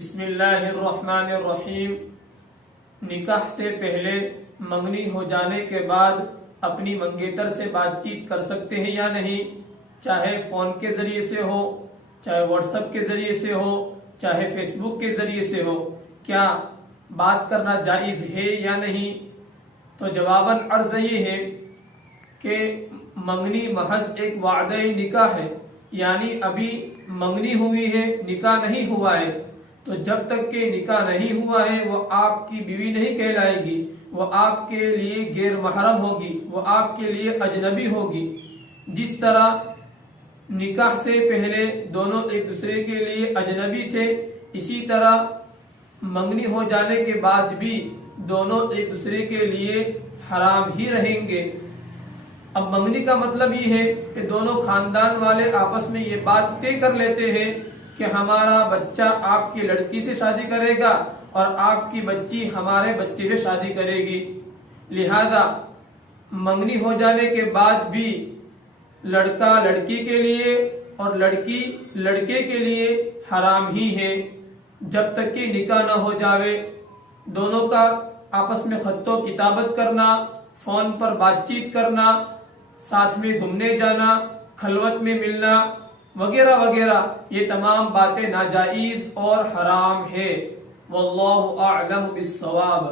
بسم اللہ الرحمن الرحیم۔ نکاح سے پہلے منگنی ہو جانے کے بعد اپنی منگیتر سے بات چیت کر سکتے ہیں یا نہیں، چاہے فون کے ذریعے سے ہو، چاہے واٹس ایپ کے ذریعے سے ہو، چاہے فیس بک کے ذریعے سے ہو، کیا بات کرنا جائز ہے یا نہیں؟ تو جواباً عرض یہ ہے کہ منگنی محض ایک وعدہ نکاح ہے، یعنی ابھی منگنی ہوئی ہے، نکاح نہیں ہوا ہے، تو جب تک کہ نکاح نہیں ہوا ہے وہ آپ کی بیوی نہیں کہلائے گی، وہ آپ کے لیے غیر محرم ہوگی، وہ آپ کے لیے اجنبی ہوگی۔ جس طرح نکاح سے پہلے دونوں ایک دوسرے کے لیے اجنبی تھے، اسی طرح منگنی ہو جانے کے بعد بھی دونوں ایک دوسرے کے لیے حرام ہی رہیں گے۔ اب منگنی کا مطلب یہ ہے کہ دونوں خاندان والے آپس میں یہ بات طے کر لیتے ہیں کہ ہمارا بچہ آپ کی لڑکی سے شادی کرے گا اور آپ کی بچی ہمارے بچے سے شادی کرے گی، لہذا منگنی ہو جانے کے بعد بھی لڑکا لڑکی کے لیے اور لڑکی لڑکے کے لیے حرام ہی ہے، جب تک کہ نکاح نہ ہو جاوے۔ دونوں کا آپس میں خط و کتابت کرنا، فون پر بات چیت کرنا، ساتھ میں گھومنے جانا، خلوت میں ملنا وغیرہ وغیرہ، یہ تمام باتیں ناجائز اور حرام ہے۔ واللہ اعلم بالصواب۔